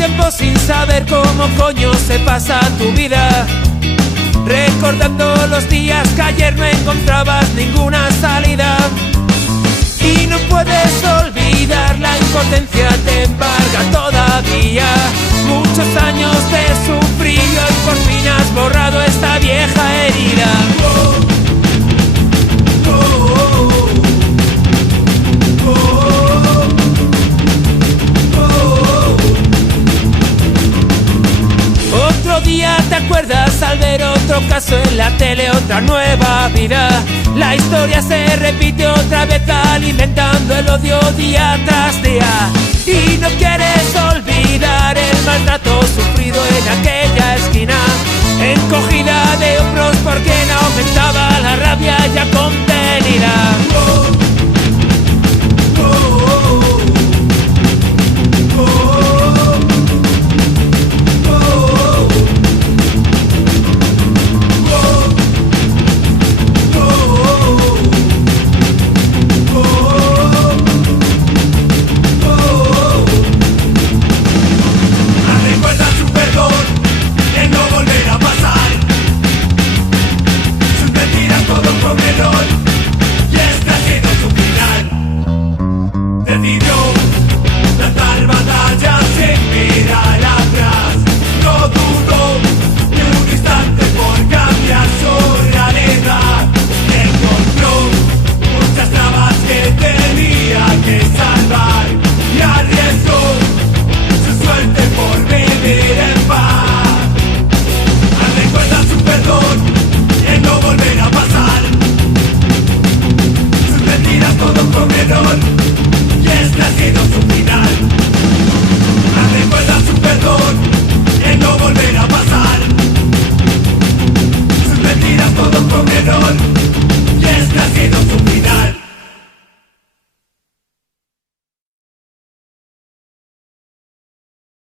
tiempo sin saber cómo coño se pasa tu vida, recordando los días que ayer no encontrabas ninguna salida. Y no puedes olvidar, la impotencia te embarga todavía. Muchos años de sufrir y por fin has borrado esta vieja herida. Otro día te acuerdas al ver otro caso en la tele, otra nueva vida. La historia se repite otra vez alimentando el odio día tras día. Y no quieres olvidar el maltrato sufrido en aquella esquina, encogida de hombros porque no aumentaba la rabia ya contenida. Decidió tratar batalla sin mirar atrás. No dudó